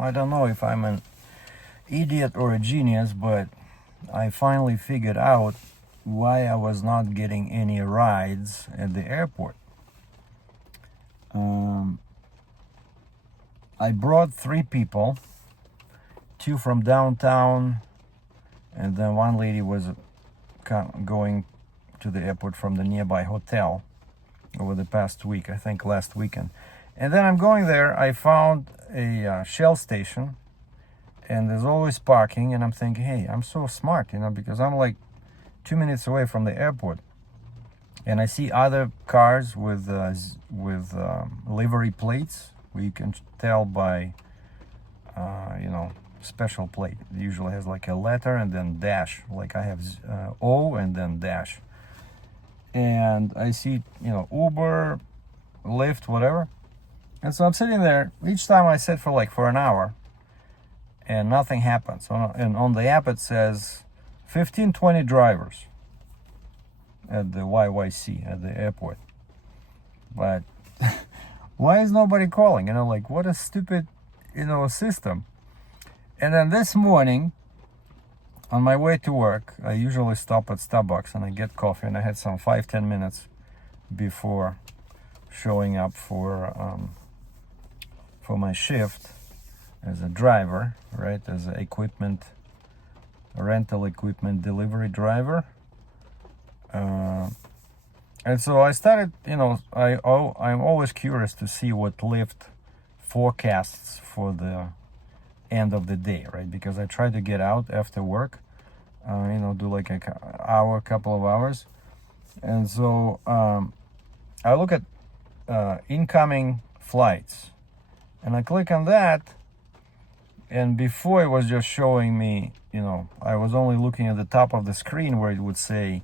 I don't know if I'm an idiot or a genius, but I finally figured out why I was not getting any rides at the airport. I brought 3 people, 2 from downtown, and then one lady was going to the airport from the nearby hotel over the past week, I think last weekend. And then I'm going there, I found a Shell station, and there's always parking, and I'm thinking, hey, I'm so smart, because I'm like 2 minutes away from the airport. And I see other cars with livery plates, where you can tell by, special plate. It usually has like a letter and then dash, like I have O and then dash. And I see, Uber, Lyft, whatever. And so I'm sitting there. Each time I sit for an hour, and nothing happens. And on the app it says 15-20 drivers at the YYC at the airport. But why is nobody calling? What a stupid, system. And then this morning, on my way to work, I usually stop at Starbucks and I get coffee, and I had some 5-10 minutes before showing up for my shift as a driver, right? As a rental equipment delivery driver. And so I started, I'm always curious to see what Lyft forecasts for the end of the day, right? Because I try to get out after work, do like a couple of hours. And so I look at incoming flights, and I click on that. And before it was just showing me, I was only looking at the top of the screen where it would say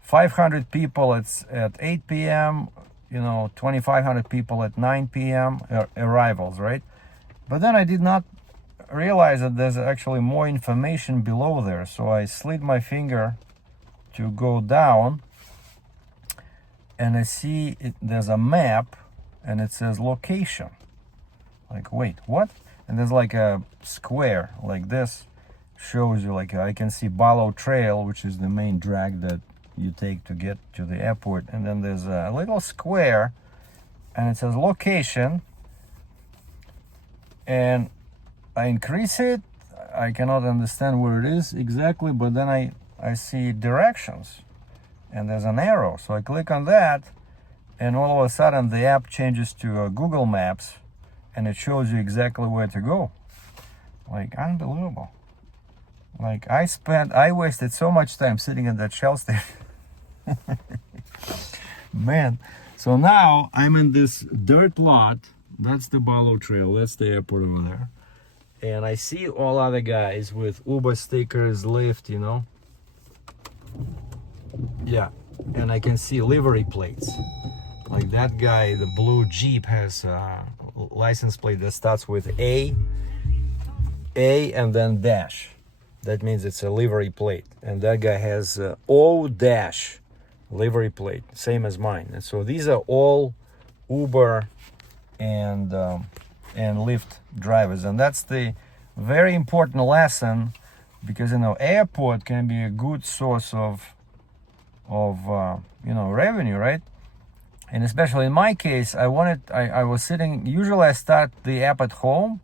500 people at 8 p.m., 2,500 people at 9 p.m. Arrivals, right? But then I did not realize that there's actually more information below there. So I slid my finger to go down, and I see there's a map, and it says location. Like, wait, what? And there's like a square like this, shows you, like, I can see Barlow Trail, which is the main drag that you take to get to the airport. And then there's a little square, and it says location. And I increase it. I cannot understand where it is exactly, but then I see directions, and there's an arrow. So I click on that, and all of a sudden the app changes to Google Maps, and it shows you exactly where to go. Like, unbelievable. Like, I wasted so much time sitting at that Shell station. Man. So now I'm in this dirt lot. That's the Barlow Trail. That's the airport over there. And I see all other guys with Uber stickers, Lyft, Yeah. And I can see livery plates. Like that guy, the blue Jeep, has a license plate that starts with A, and then dash. That means it's a livery plate. And that guy has O dash livery plate, same as mine. And so these are all Uber and Lyft drivers. And that's the very important lesson, because airport can be a good source of revenue, right? And especially in my case, I was sitting, usually I start the app at home,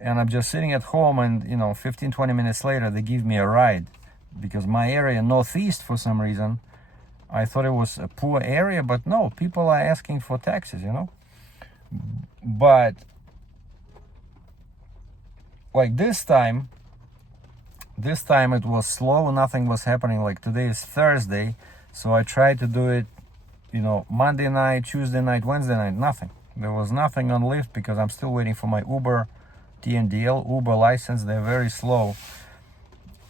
and I'm just sitting at home, and 15-20 minutes later they give me a ride, because my area northeast, for some reason, I thought it was a poor area, but no, people are asking for taxis, But like this time it was slow, nothing was happening. Like today is Thursday, so I tried to do it, Monday night, Tuesday night, Wednesday night, nothing. There was nothing on Lyft, because I'm still waiting for my Uber TNDL, Uber license. They're very slow.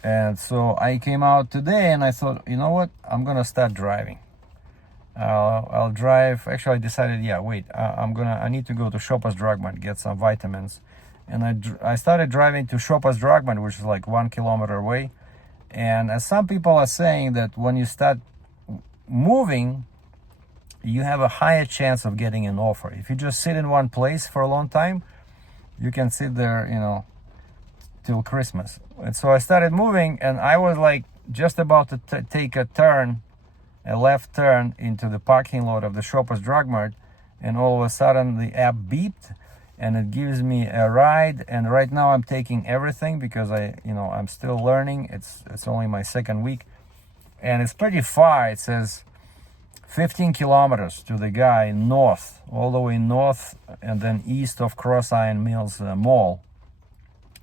And so I came out today, and I thought, you know what, I'm gonna start driving. I'll drive. Actually, I decided, I need to go to Shoppers Drug Mart, get some vitamins. And I started driving to Shoppers Drug Mart, which is like 1 kilometer away. And as some people are saying, that when you start moving, you have a higher chance of getting an offer. If you just sit in one place for a long time, you can sit there, you know, till Christmas. And so I started moving, and I was like just about to take a left turn into the parking lot of the Shoppers Drug Mart, and all of a sudden the app beeped and it gives me a ride. And right now I'm taking everything because I'm still learning. It's only my second week, and it's pretty far. It says 15 kilometers to the guy north, all the way north, and then east of Cross Iron Mills Mall.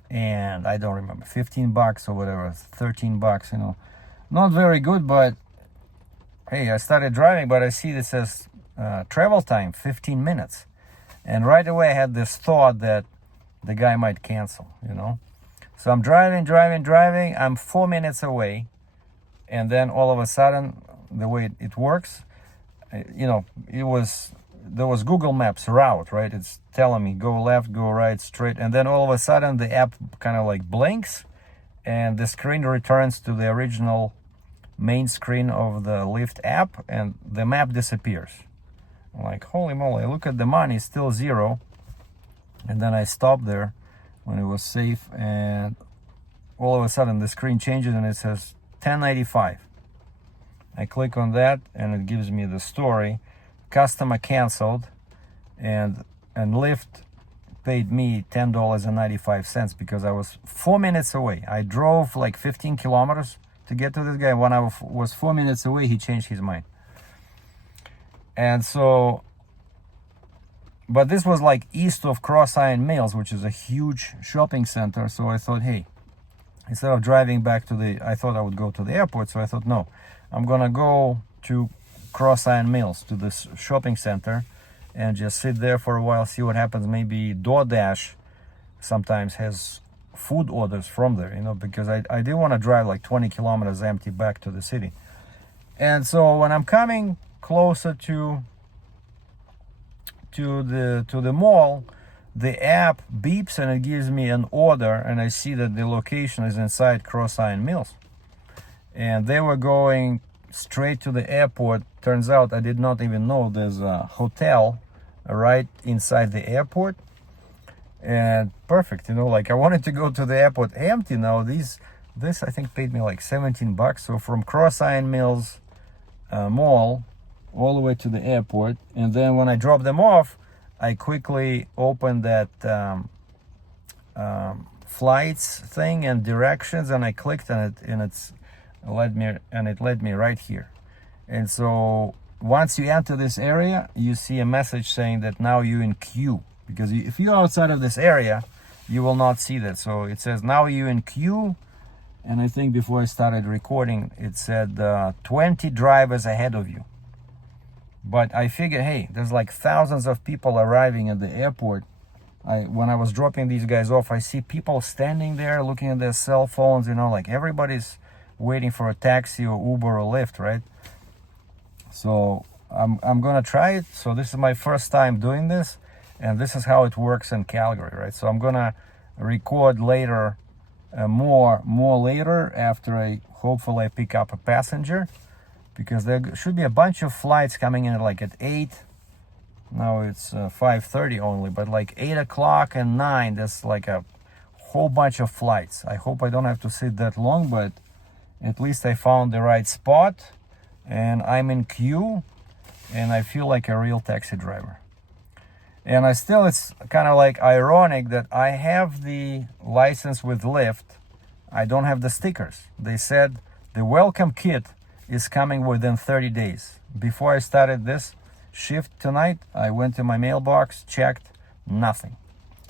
And I don't remember, $15 or whatever, $13, you know, not very good. But hey, I started driving, but I see this says travel time 15 minutes, and right away I had this thought that the guy might cancel, you know. So I'm driving. I'm 4 minutes away, and then all of a sudden, the way it works, you know, there was Google Maps route, right? It's telling me go left, go right, straight, and then all of a sudden the app kind of like blinks, and the screen returns to the original main screen of the LYFT app, and the map disappears. I'm like, holy moly! I look at the money, still zero, and then I stopped there when it was safe, and all of a sudden the screen changes and it says 10.95. I click on that, and it gives me the story. Customer canceled, and LYFT paid me $10.95 because I was 4 minutes away. I drove like 15 kilometers to get to this guy. When I was 4 minutes away, he changed his mind. And so, but this was like east of Cross Iron Mills, which is a huge shopping center. So I thought, hey, instead of driving back I thought I would go to the airport. So I thought, no, I'm gonna go to Cross Iron Mills, to this shopping center, and just sit there for a while, see what happens. Maybe DoorDash sometimes has food orders from there, you know, because I didn't want to drive like 20 kilometers empty back to the city. And so when I'm coming closer to the mall, the app beeps and it gives me an order, and I see that the location is inside Cross Iron Mills, and they were going straight to the airport. Turns out I did not even know there's a hotel right inside the airport. And perfect, you know, like I wanted to go to the airport empty. Now this I think paid me like $17. So from Cross Iron Mills Mall all the way to the airport, and then when I dropped them off, I quickly opened that flights thing and directions, and I clicked on it, and it led me right here. And so once you enter this area, you see a message saying that now you're in queue, because if you're outside of this area, you will not see that. So it says now you're in queue, and I think before I started recording, it said 20 drivers ahead of you. But I figured, hey, there's like thousands of people arriving at the airport. When I was dropping these guys off, I see people standing there looking at their cell phones, you know, like everybody's waiting for a taxi or Uber or Lyft, right? So I'm gonna try it. So this is my first time doing this, and this is how it works in Calgary, right? So I'm gonna record later, more later, after hopefully I pick up a passenger, because there should be a bunch of flights coming in like at 8. Now it's 5:30 only, but like 8 o'clock and 9, there's like a whole bunch of flights. I hope I don't have to sit that long, but at least I found the right spot, and I'm in queue, and I feel like a real taxi driver. And it's kind of like ironic that I have the license with LYFT. I don't have the stickers. They said the welcome kit is coming within 30 days. Before I started this shift tonight, I went to my mailbox, checked, nothing.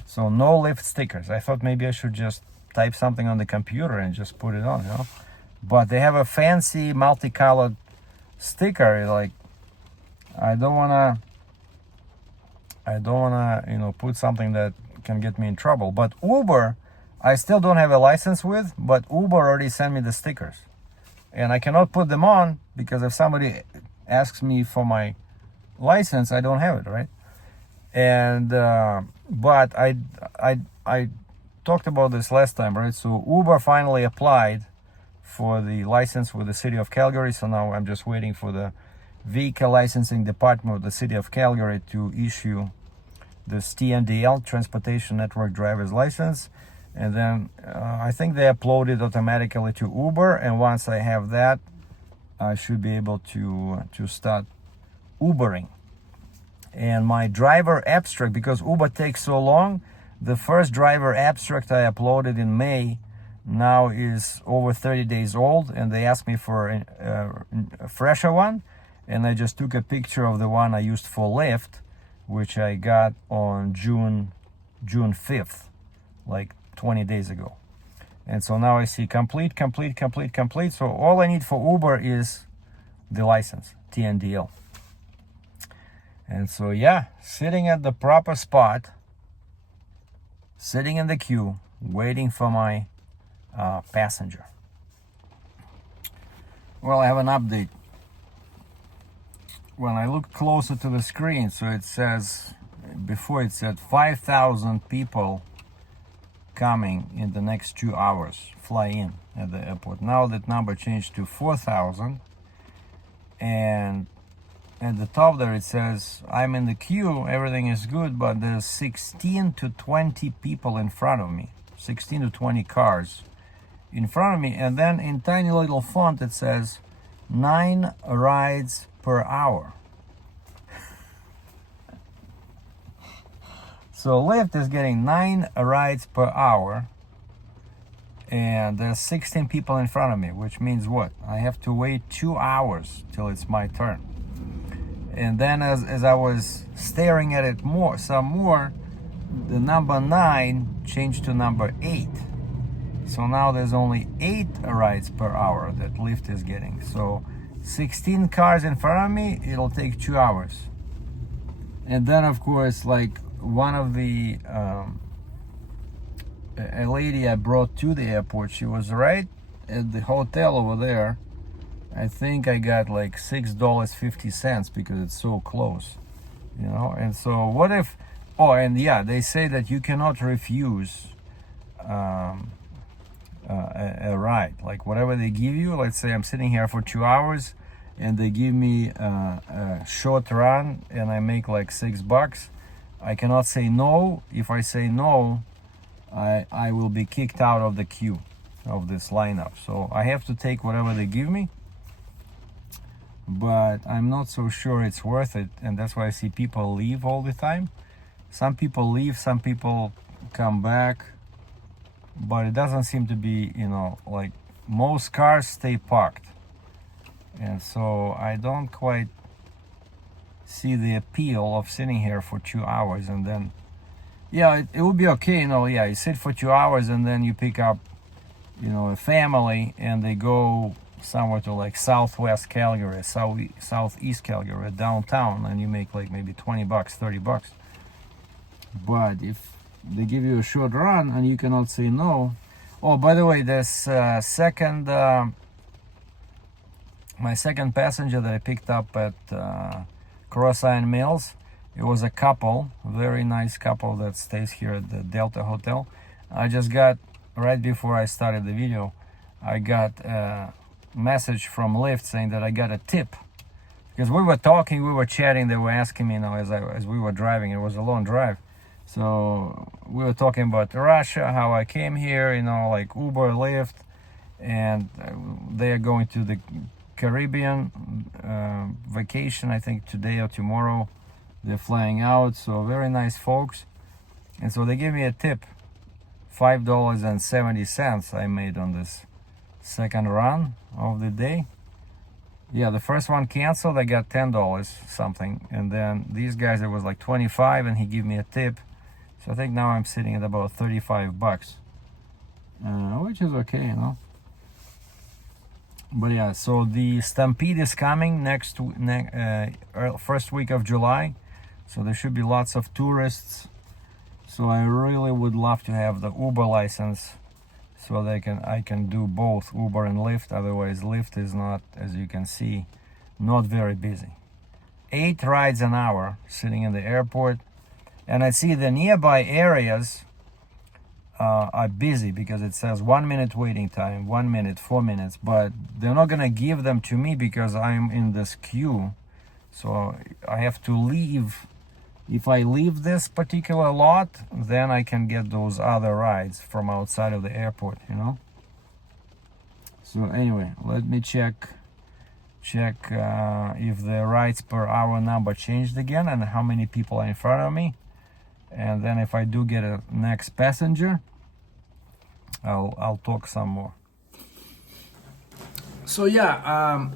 So no LYFT stickers. I thought maybe I should just type something on the computer and just put it on, you know. But they have a fancy multicolored sticker. Like, I don't wanna, you know, put something that can get me in trouble. But Uber, I still don't have a license with, but Uber already sent me the stickers. And I cannot put them on because if somebody asks me for my license, I don't have it, right? And but I talked about this last time, right? So Uber finally applied for the license with the city of Calgary. So now I'm just waiting for the vehicle licensing department of the city of Calgary to issue this TNDL, Transportation Network Driver's License, and then I think they upload it automatically to Uber, and once I have that, I should be able to start Ubering. And my driver abstract, because Uber takes so long, the first driver abstract I uploaded in May now is over 30 days old, and they asked me for a fresher one, and I just took a picture of the one I used for LYFT, which I got on June 5th, like 20 days ago. And so now I see complete. So all I need for Uber is the license, TNDL. And so yeah, sitting at the proper spot, sitting in the queue, waiting for my passenger. Well, I have an update. When I look closer to the screen, so it says, before it said 5,000 people coming in the next 2 hours, fly in at the airport. Now that number changed to 4,000, and at the top there it says, I'm in the queue, everything is good, but there's 16 to 20 people in front of me, 16 to 20 cars in front of me, and then in tiny little font it says 9 rides per hour. So LYFT is getting 9 rides per hour, and there's 16 people in front of me, which means what? I have to wait 2 hours till it's my turn. And then as I was staring at it some more, the number 9 changed to number 8. So now there's only 8 rides per hour that LYFT is getting. So 16 cars in front of me, it'll take 2 hours. And then of course, like one of the a lady I brought to the airport, she was right at the hotel over there. I think I got like $6.50 because it's so close, you know. And so what if, oh, and yeah, they say that you cannot refuse a ride. Like whatever they give you, let's say I'm sitting here for 2 hours and they give me a short run and I make like $6, I cannot say no. If I say no, I will be kicked out of the queue of this lineup. So I have to take whatever they give me, but I'm not so sure it's worth it. And that's why I see people leave all the time. Some people leave, some people come back, but it doesn't seem to be, you know, like most cars stay parked. And so I don't quite see the appeal of sitting here for 2 hours. And then, yeah, it would be okay, you know, yeah, you sit for 2 hours and then you pick up, you know, a family and they go somewhere to like southwest Calgary, southeast Calgary, downtown, and you make like maybe $20, $30. But if they give you a short run and you cannot say no. Oh, by the way, this my second passenger that I picked up at Cross Island Mills, it was a couple, very nice couple that stays here at the Delta Hotel. I just got, right before I started the video, I got a message from LYFT saying that I got a tip. Because we were talking, we were chatting, they were asking me, you know, as we were driving, it was a long drive. So we were talking about Russia, how I came here, you know, like Uber, LYFT, and they are going to the Caribbean vacation, I think today or tomorrow. They're flying out, so very nice folks. And so they gave me a tip, $5.70 I made on this second run of the day. Yeah, the first one canceled, I got $10 something, and then these guys, it was like 25 and he gave me a tip. So I think now I'm sitting at about $35, which is okay, you know. But yeah, so the Stampede is coming first week of July. So there should be lots of tourists. So I really would love to have the Uber license so that I can do both Uber and LYFT. Otherwise, LYFT is not, as you can see, not very busy. 8 rides an hour sitting in the airport. And I see the nearby areas are busy because it says 1 minute waiting time, 1 minute, 4 minutes, but they're not gonna give them to me because I'm in this queue. So I have to leave if I leave this particular lot, then I can get those other rides from outside of the airport, you know. So anyway, let me check if the rides per hour number changed again and how many people are in front of me. And then if I do get a next passenger, I'll talk some more. So yeah,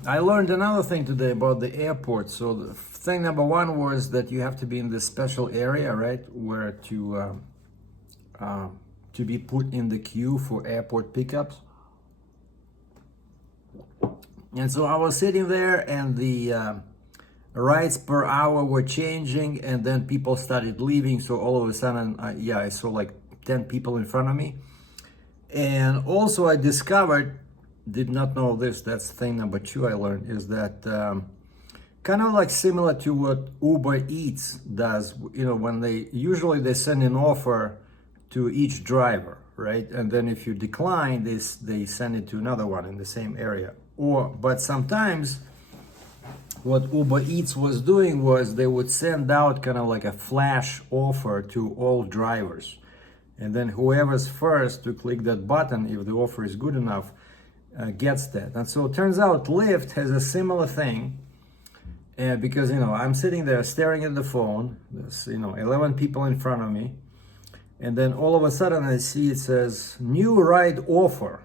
I learned another thing today about the airport. So the thing number one was that you have to be in this special area, right, where to be put in the queue for airport pickups. And so I was sitting there, and the rides per hour were changing, and then people started leaving. So all of a sudden, I saw like 10 people in front of me. And also I discovered, did not know this, that's thing number two I learned, is that kind of like similar to what Uber Eats does, you know, when they send an offer to each driver, right? And then if you decline this, they send it to another one in the same area. But sometimes what Uber Eats was doing was they would send out kind of like a flash offer to all drivers. And then whoever's first to click that button, if the offer is good enough, gets that. And so it turns out Lyft has a similar thing, because, you know, I'm sitting there staring at the phone, there's, you know, 11 people in front of me, and then all of a sudden I see it says new ride offer,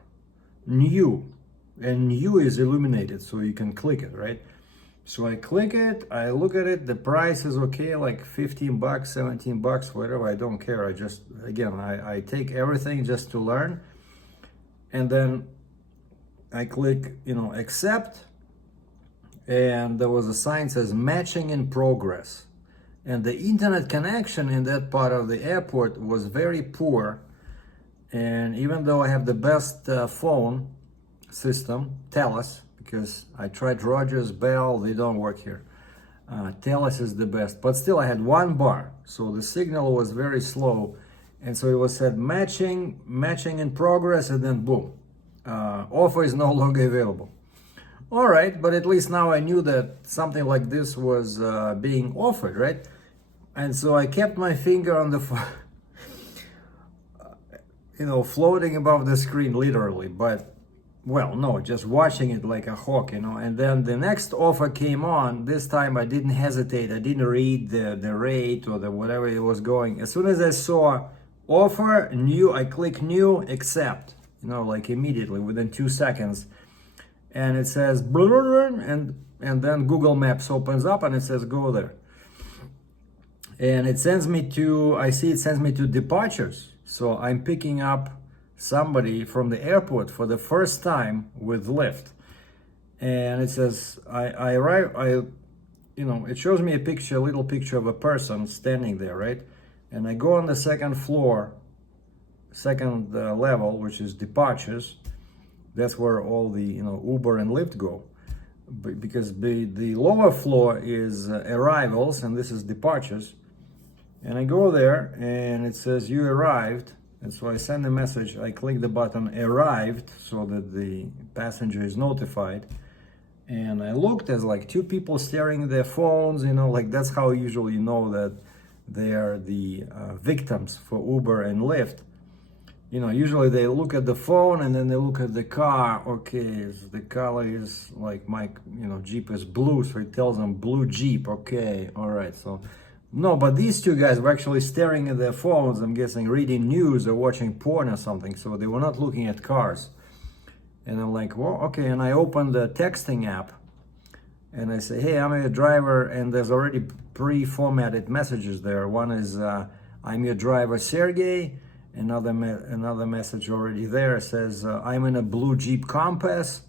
new, and new is illuminated so you can click it, right? So I click it, I look at it, the price is okay, like 15 bucks, 17 bucks, whatever, I don't care. I just, again, I take everything just to learn. And then I click, you know, accept, and there was a sign that says matching in progress. And the internet connection in that part of the airport was very poor. And even though I have the best phone system, TELUS, because I tried Rogers, Bell, they don't work here. TELUS is the best, but still I had one bar, so the signal was very slow, and so it was said matching in progress, and then boom, offer is no longer available. All right, but at least now I knew that something like this was being offered, right? And so I kept my finger on the you know, floating above the screen literally, but well, no, just watching it like a hawk, you know. And then the next offer came on. This time I didn't hesitate. I didn't read the rate or the whatever it was going. As soon as I saw offer, new, I click new, accept, you know, like immediately within 2 seconds. And it says, and then Google Maps opens up and it says, go there. And it sends me to, I see it sends me to departures. So I'm picking up somebody from the airport for the first time with Lyft, and it says I arrive. You know, it shows me a little picture of a person standing there, right? And I go on the second floor, second level, which is departures. That's where all the, you know, Uber and Lyft go, because the lower floor is arrivals, and this is departures. And I go there, and it says you arrived. And so I send a message, I click the button arrived so that the passenger is notified. And I looked, there's like 2 people staring at their phones, you know, like that's how usually you know that they are the victims for Uber and Lyft. You know, usually they look at the phone and then they look at the car. Okay, the color is like my, you know, Jeep is blue, so it tells them blue Jeep. Okay, all right, so. No, but these 2 guys were actually staring at their phones, I'm guessing reading news or watching porn or something, so they were not looking at cars. And I'm like, well, okay, and I opened the texting app, and I say, hey, I'm your driver, and there's already pre-formatted messages there. One is, I'm your driver, SERGEI. Another message already there says, I'm in a blue Jeep Compass.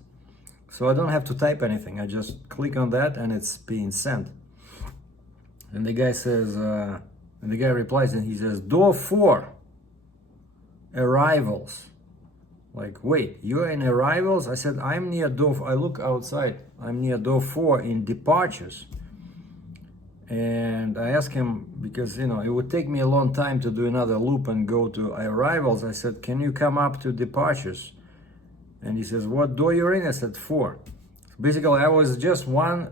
So I don't have to type anything, I just click on that and it's being sent. And the guy says, and the guy replies and he says, door 4, arrivals. Like, wait, you're in arrivals? I said, I'm near door, I look outside, I'm near door 4 in departures. And I asked him, because, you know, it would take me a long time to do another loop and go to arrivals. I said, can you come up to departures? And he says, what door you're in? I said, 4. Basically, I was just 1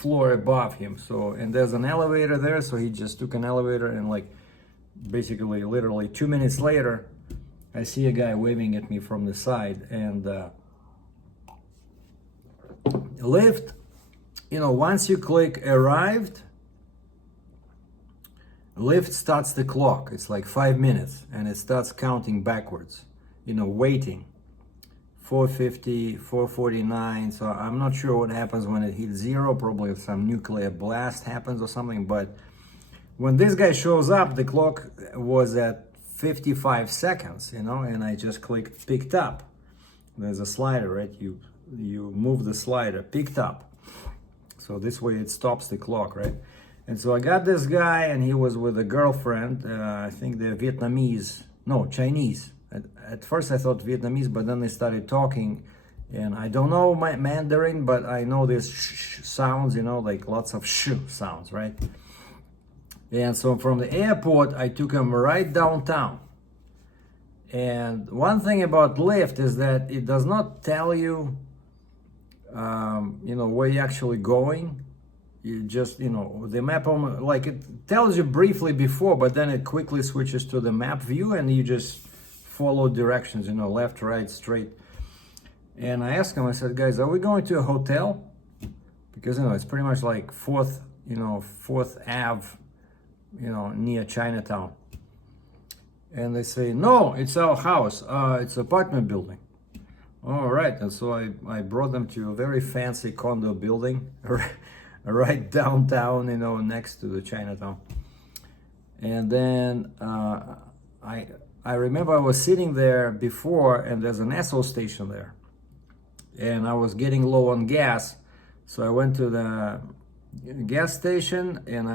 floor above him. So, and there's an elevator there, so he just took an elevator, and like basically literally 2 minutes later, I see a guy waving at me from the side. And lift, once you click arrived, lift starts the clock. It's like 5 minutes, and it starts counting backwards, waiting. 450, 449. So I'm not sure what happens when it hits zero. Probably some nuclear blast happens or something. But when this guy shows up, the clock was at 55 seconds, and I just clicked picked up. There's a slider, right? You move the slider, picked up. So this way it stops the clock, right? And so I got this guy, and he was with a girlfriend. I think they're Chinese. At first I thought Vietnamese, but then they started talking, and I don't know my Mandarin, but I know these sounds, like lots of sounds, right? And so from the airport, I took him right downtown. And one thing about Lyft is that it does not tell you, where you're actually going. You just, the map, like it tells you briefly before, but then it quickly switches to the map view, and you just follow directions, left, right, straight. And I asked him, I said, guys, are we going to a hotel? Because, it's pretty much like 4th Ave, near Chinatown. And they say, no, it's our house. It's an apartment building. All right. And so I brought them to a very fancy condo building right downtown, next to the Chinatown. And then I remember I was sitting there before, and there's an Esso station there. And I was getting low on gas. So I went to the gas station, and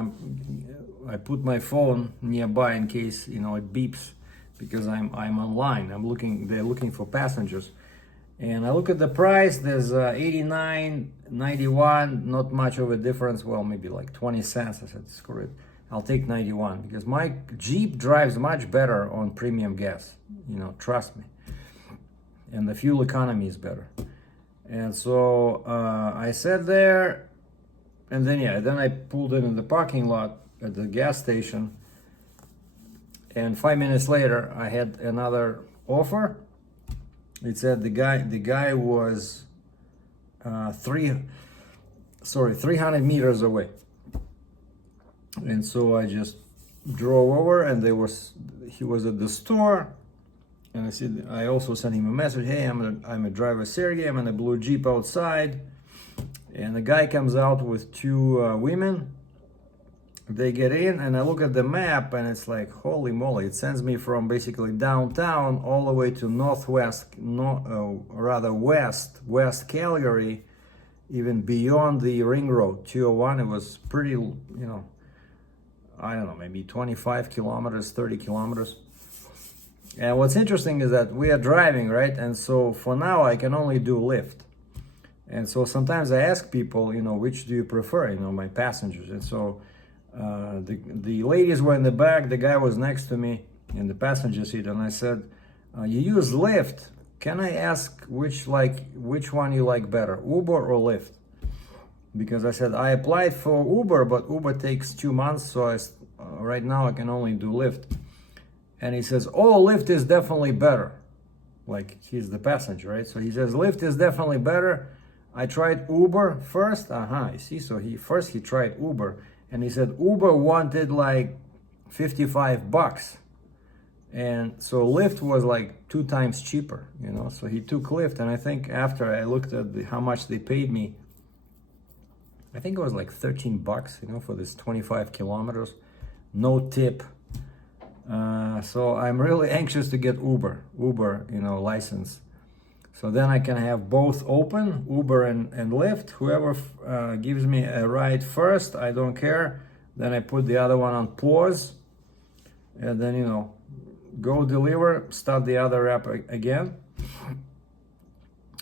I put my phone nearby in case, it beeps, because I'm online. They're looking for passengers. And I look at the price, there's 89.91, not much of a difference. Well, maybe like 20 cents. I said, screw it. I'll take 91, because my Jeep drives much better on premium gas, trust me. And the fuel economy is better. And so I sat there, and then I pulled in the parking lot at the gas station. And 5 minutes later, I had another offer. It said the guy was 300 meters away. And so I just drove over, and he was at the store, and I also sent him a message. Hey, I'm a driver, SERGEI. I'm in a blue Jeep outside. And the guy comes out with two women. They get in, and I look at the map, and it's like, holy moly, it sends me from basically downtown all the way to west Calgary, even beyond the ring road, 201. It was pretty, I don't know, maybe 25 kilometers, 30 kilometers. And what's interesting is that we are driving, right? And so for now, I can only do Lyft. And so sometimes I ask people, which do you prefer, my passengers. And so the ladies were in the back, the guy was next to me in the passenger seat, and I said, you use Lyft. Can I ask which one you like better, Uber or Lyft? Because I said, I applied for Uber, but Uber takes 2 months, so right now I can only do Lyft. And he says, oh, Lyft is definitely better. Like, he's the passenger, right? So he says, Lyft is definitely better. I tried Uber first. You see, so he tried Uber. And he said Uber wanted like $55. And so Lyft was like 2 times cheaper, So he took Lyft, and I think after I looked at how much they paid me, I think it was like $13, for this 25 kilometers, no tip. So I'm really anxious to get Uber, license. So then I can have both open, Uber and Lyft. Whoever gives me a ride first, I don't care. Then I put the other one on pause, and then, go deliver, start the other app again.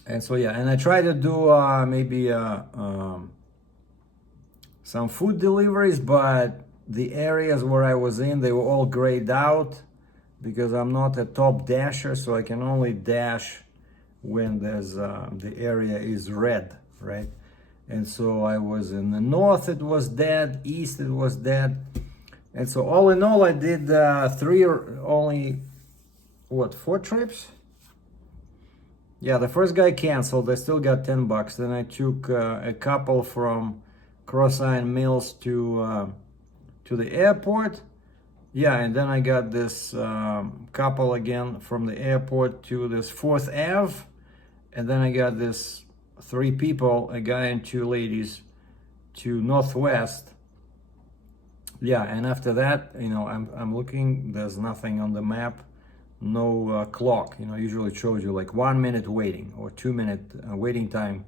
And so, and I try to do maybe some food deliveries, but the areas where I was in, they were all grayed out because I'm not a top dasher, so I can only dash when there's the area is red, right? And so I was in the north, it was dead, east, it was dead. And so all in all, I did four trips? Yeah, the first guy canceled. I still got $10. Then I took a couple from Cross Island Mills to the airport. Yeah, and then I got this couple again from the airport to this 4th Ave. And then I got this 3 people, a guy and 2 ladies, to Northwest. Yeah, and after that, you know, I'm looking, there's nothing on the map. No clock, you know, usually it shows you like 1 minute waiting or 2 minute waiting time,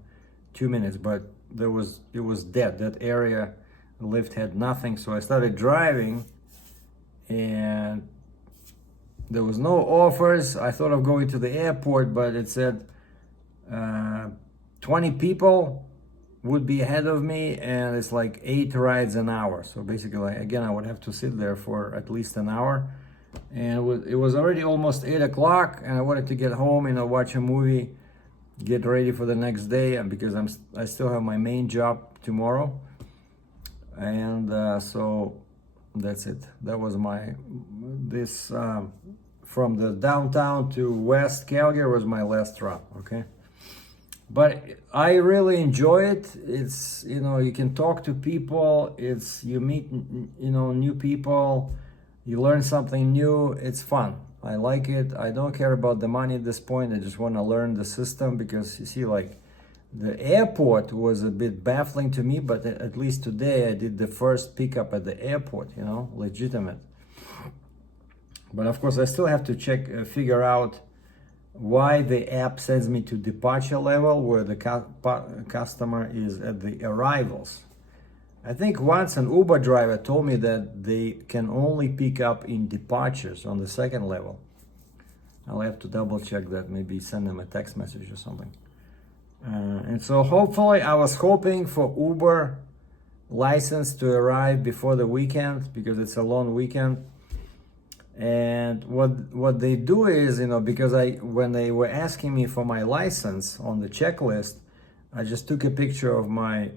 2 minutes, but it was dead. That area, the lift had nothing. So I started driving and there was no offers. I thought of going to the airport, but it said 20 people would be ahead of me and it's like 8 rides an hour. So basically, again, I would have to sit there for at least an hour. And it was already almost 8 o'clock and I wanted to get home, you know, watch a movie, get ready for the next day, and because I still have my main job tomorrow. And so that's it. That was from the downtown to West Calgary was my last stop, okay? But I really enjoy it. It's, you know, you can talk to people, you meet, you know, new people. You learn something new. It's fun. I like it. I don't care about the money at this point. I just want to learn the system because you see, like, the airport was a bit baffling to me, but at least today I did the first pickup at the airport, you know, legitimate. But of course, I still have to figure out why the app sends me to departure level where the customer is at the arrivals. I think once an Uber driver told me that they can only pick up in departures on the 2nd level. I'll have to double check that, maybe send them a text message or something. And so hopefully, I was hoping for Uber license to arrive before the weekend because it's a long weekend. And what they do is, you know, because when they were asking me for my license on the checklist, I just took a picture of my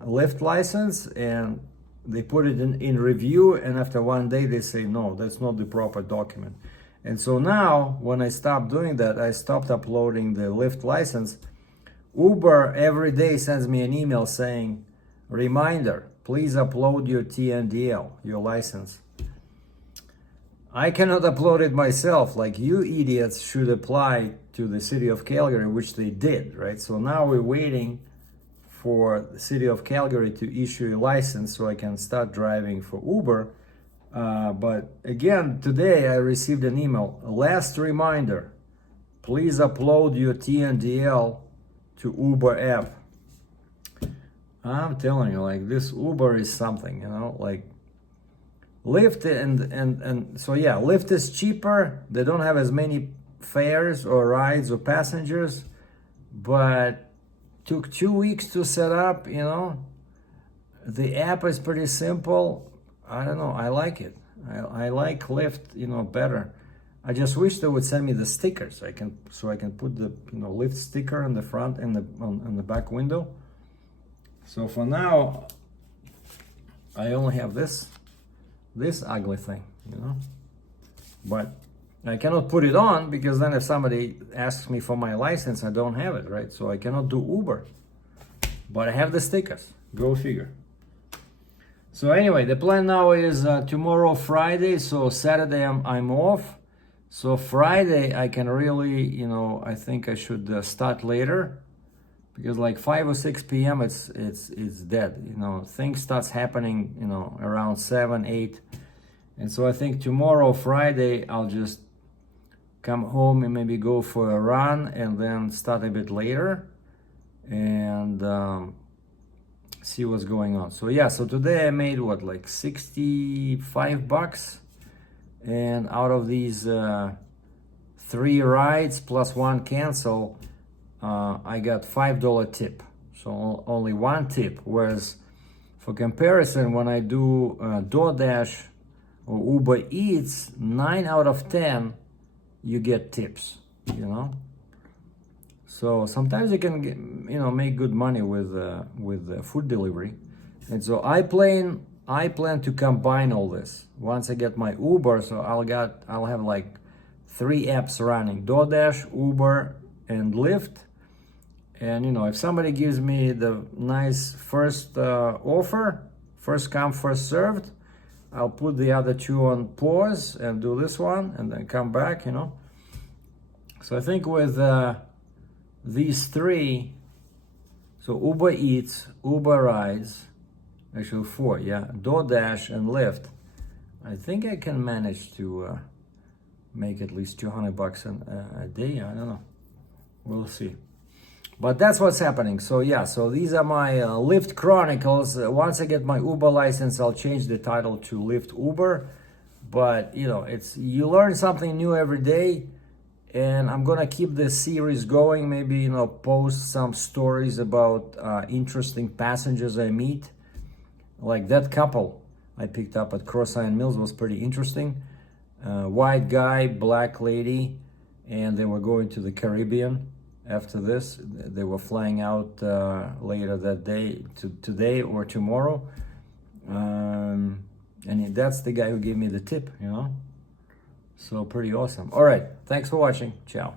LYFT license and they put it in review, and after 1 day they say, no, that's not the proper document. And so now, when I stopped doing that, I stopped uploading the LYFT license. Uber every day sends me an email saying, reminder, please upload your TNDL, your license. I cannot upload it myself. Like, you idiots should apply to the city of Calgary, which they did, right? So now we're waiting for the city of Calgary to issue a license so I can start driving for Uber. But again, today I received an email. Last reminder, please upload your TNDL to Uber app. I'm telling you, like, this Uber is something, you know, like, LYFT and so yeah, LYFT is cheaper. They don't have as many fares or rides or passengers, but took 2 weeks to set up, you know. The app is pretty simple. I don't know, I like it. I like LYFT, you know, better. I just wish they would send me the stickers. So I can put the, you know, LYFT sticker on the front and on the back window. So for now, I only have this ugly thing, you know. But I cannot put it on because then if somebody asks me for my license, I don't have it, right? So I cannot do Uber. But I have the stickers. Go figure. So anyway, the plan now is tomorrow, Friday. So Saturday I'm off. So Friday I can really, you know, I think I should start later. Because like 5 or 6 p.m. it's dead, you know. Things starts happening, you know, around 7, 8. And so I think tomorrow, Friday, I'll just come home and maybe go for a run and then start a bit later and see what's going on. So yeah, so today I made what, like $65, and out of these 3 rides plus 1 cancel, I got $5 tip, so only 1 tip. Whereas for comparison, when I do DoorDash or Uber Eats, 9 out of 10 you get tips, you know. So sometimes you can get, make good money with food delivery. And so I plan to combine all this. Once I get my Uber, so I'll have like 3 apps running: DoorDash, Uber, and Lyft. And if somebody gives me the nice first offer, first come, first served, I'll put the other 2 on pause and do this one and then come back, So I think with these 3, so Uber Eats, Uber Rides, actually 4, yeah, DoorDash and Lyft, I think I can manage to make at least $200 a day. I don't know. We'll see. But that's what's happening. So yeah, so these are my LYFT Chronicles. Once I get my Uber license, I'll change the title to LYFT Uber. But you learn something new every day, and I'm gonna keep this series going. Maybe post some stories about interesting passengers I meet. Like that couple I picked up at Cross Island Mills was pretty interesting. White guy, black lady, and they were going to the Caribbean. After this, they were flying out later that day, today or tomorrow. And that's the guy who gave me the tip, So pretty awesome. All right, thanks for watching. Ciao.